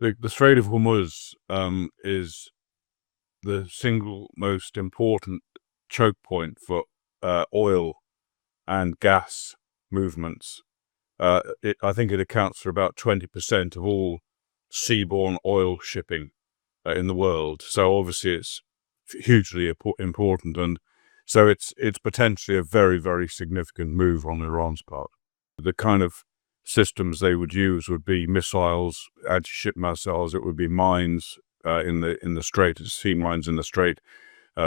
The Strait of Hormuz is the single most important choke point for oil and gas movements. I think it accounts for about 20% of all seaborne oil shipping in the world. So obviously it's hugely important, and so it's potentially a very, very significant move on Iran's part. The kind of systems they would use would be missiles, anti-ship missiles. It would be mines in the strait, sea mines in the strait,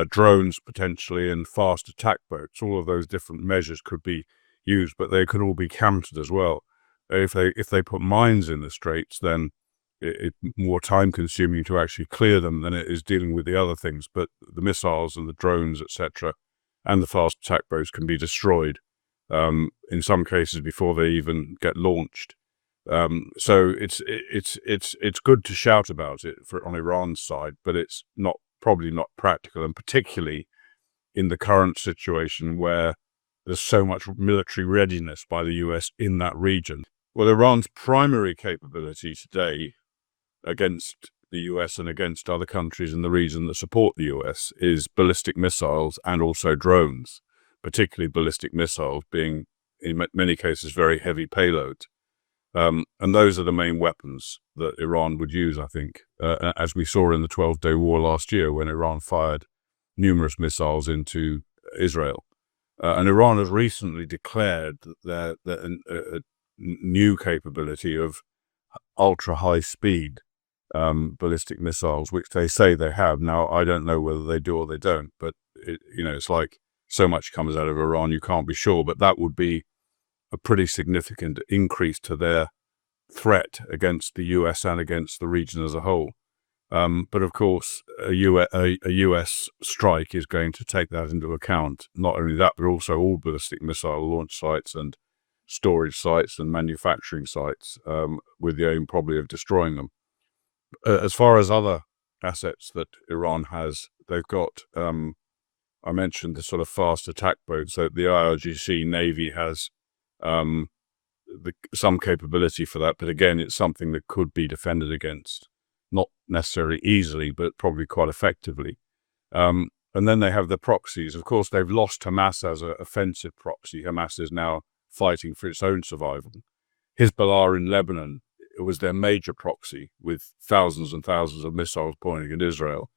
drones potentially, and fast attack boats. All of those different measures could be used, but they could all be countered as well. If they put mines in the straits, then it's more time consuming to actually clear them than it is dealing with the other things. But the missiles and the drones, etc., and the fast attack boats can be destroyed in some cases before they even get launched. So it's good to shout about it on Iran's side, but it's probably not practical, and particularly in the current situation where there's so much military readiness by the US in that region. Well, Iran's primary capability today against the US and against other countries in the region that support the US is ballistic missiles and also drones, particularly ballistic missiles being, in many cases, very heavy payloads. And those are the main weapons that Iran would use, I think, as we saw in the 12-day war last year when Iran fired numerous missiles into Israel. And Iran has recently declared that a new capability of ultra-high speed ballistic missiles, which they say they have. Now, I don't know whether they do or they don't, but it's like so much comes out of Iran, you can't be sure. But that would be a pretty significant increase to their threat against the US and against the region as a whole. But of course, a US strike is going to take that into account. Not only that, but also all ballistic missile launch sites and storage sites and manufacturing sites, with the aim probably of destroying them. As far as other assets that Iran has, they've got, I mentioned the sort of fast attack boats. So the IRGC Navy has some capability for that, but again, it's something that could be defended against, not necessarily easily, but probably quite effectively. And then they have the proxies. Of course, they've lost Hamas as an offensive proxy. Hamas is now fighting for its own survival. Hezbollah in Lebanon, it was their major proxy with thousands and thousands of missiles pointing at Israel.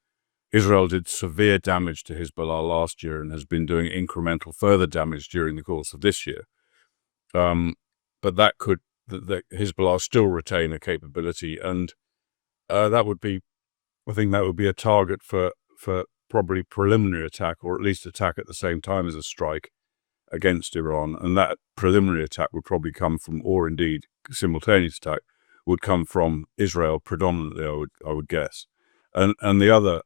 Israel did severe damage to Hezbollah last year and has been doing incremental further damage during the course of this year. But that could, Hezbollah still retain a capability, and that would be, I think that would be a target for probably preliminary attack, or at least attack at the same time as a strike against Iran. And that preliminary attack would probably come from, or indeed simultaneous attack, would come from Israel predominantly, I would guess. And the other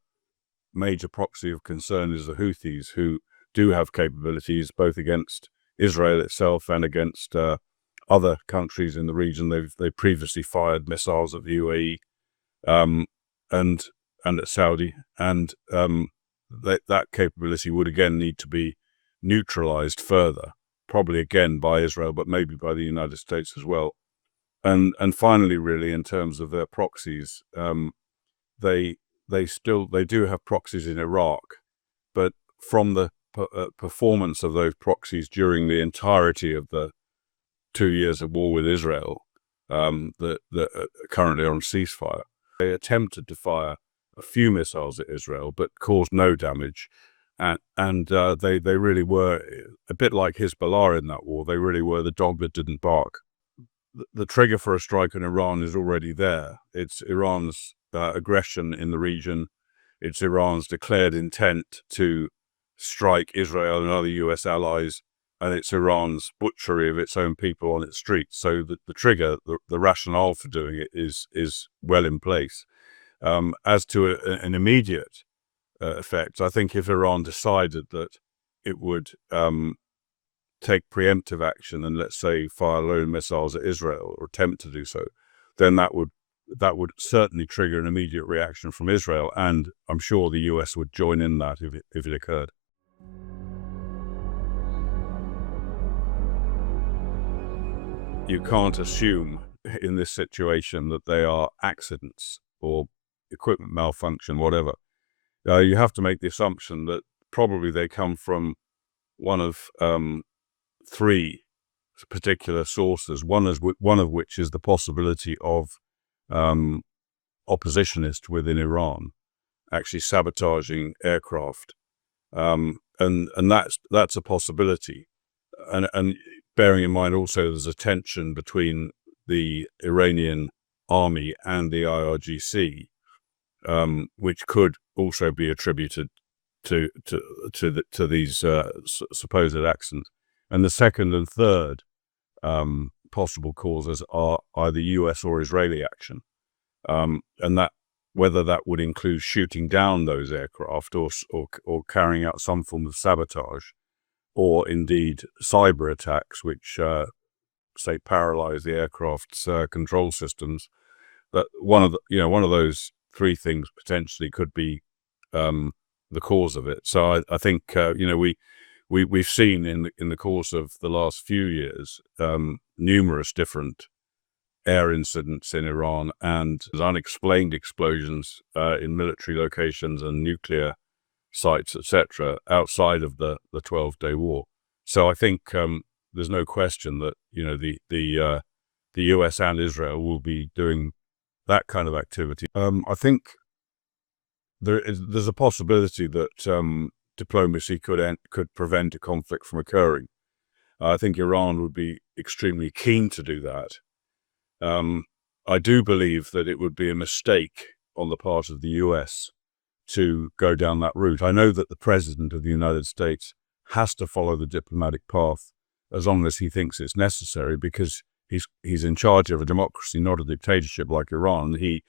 major proxy of concern is the Houthis, who do have capabilities both against Israel itself and against other countries in the region. They've previously fired missiles at the UAE and at Saudi, and that capability would again need to be neutralized further, probably again by Israel, but maybe by the United States as well. And finally, really, in terms of their proxies, they do have proxies in Iraq, but from the performance of those proxies during the entirety of the 2 years of war with Israel, that are currently on ceasefire, they attempted to fire a few missiles at Israel, but caused no damage. And they really were a bit like Hezbollah in that war. They really were the dog that didn't bark. The trigger for a strike on Iran is already there. It's Iran's aggression in the region. It's Iran's declared intent to strike Israel and other US allies, and it's Iran's butchery of its own people on its streets. So the trigger, the rationale for doing it is well in place. As to an immediate effect, I think if Iran decided that it would take preemptive action and, let's say, fire lone missiles at Israel or attempt to do so, then that would certainly trigger an immediate reaction from Israel, and I'm sure the US would join in that if it occurred. You can't assume in this situation that they are accidents or equipment malfunction, whatever. You have to make the assumption that probably they come from one of three particular sources. One of which is the possibility of oppositionists within Iran actually sabotaging aircraft, and that's a possibility. And bearing in mind also there's a tension between the Iranian army and the IRGC, which could also be attributed to these supposed accidents. And the second and third possible causes are either US or Israeli action, and that whether that would include shooting down those aircraft or carrying out some form of sabotage, or indeed cyber attacks, which say paralyze the aircraft's control systems. That one of those three things potentially could be the cause of it. So I think we've seen in the course of the last few years numerous different air incidents in Iran and unexplained explosions in military locations and nuclear sites, etc., outside of the 12-day war. So I think there's no question that the US and Israel will be doing that kind of activity. I think there's a possibility that diplomacy could prevent a conflict from occurring. I think Iran would be extremely keen to do that. I do believe that it would be a mistake on the part of the US to go down that route. I know that the President of the United States has to follow the diplomatic path as long as he thinks it's necessary, because he's in charge of a democracy, not a dictatorship like Iran. He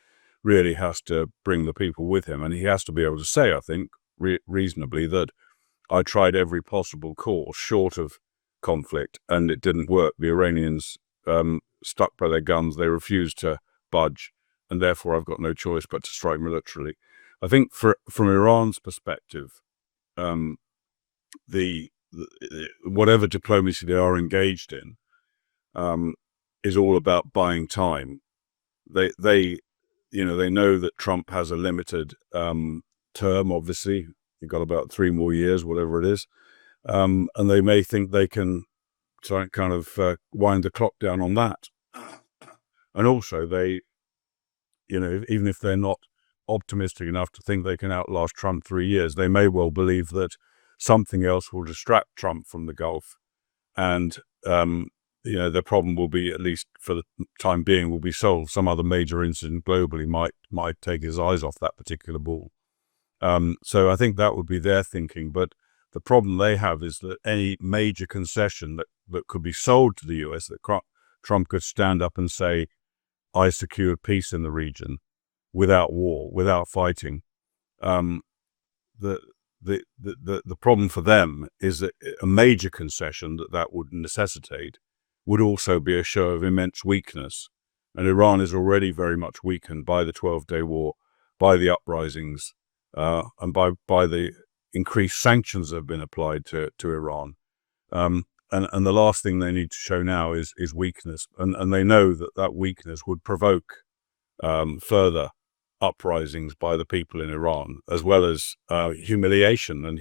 really has to bring the people with him, and he has to be able to say, I think, reasonably, that I tried every possible course short of conflict, and it didn't work. The Iranians stuck by their guns. They refused to budge, and therefore I've got no choice but to strike militarily. I think from Iran's perspective, whatever diplomacy they are engaged in is all about buying time. They know that Trump has a limited term. Obviously, you've got about 3 more years, whatever it is, and they may think they can kind of wind the clock down on that. And also, they, even if they're not optimistic enough to think they can outlast Trump 3 years, they may well believe that something else will distract Trump from the Gulf, and the problem will be, at least for the time being, will be solved. Some other major incident globally might take his eyes off that particular ball. So I think that would be their thinking. But the problem they have is that any major concession that could be sold to the US, that Trump could stand up and say, I secured peace in the region without war, without fighting. The problem for them is that a major concession that would necessitate would also be a show of immense weakness. And Iran is already very much weakened by the 12-day war, by the uprisings, and by the increased sanctions that have been applied to Iran. And the last thing they need to show now is weakness. And they know that weakness would provoke further uprisings by the people in Iran, as well as humiliation. And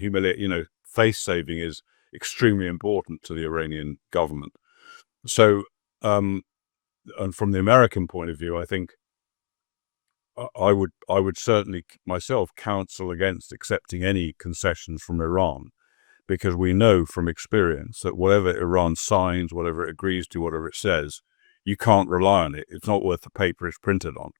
face saving is extremely important to the Iranian government. So, and from the American point of view, I think I would certainly myself counsel against accepting any concessions from Iran, because we know from experience that whatever Iran signs, whatever it agrees to, whatever it says, you can't rely on it. It's not worth the paper it's printed on.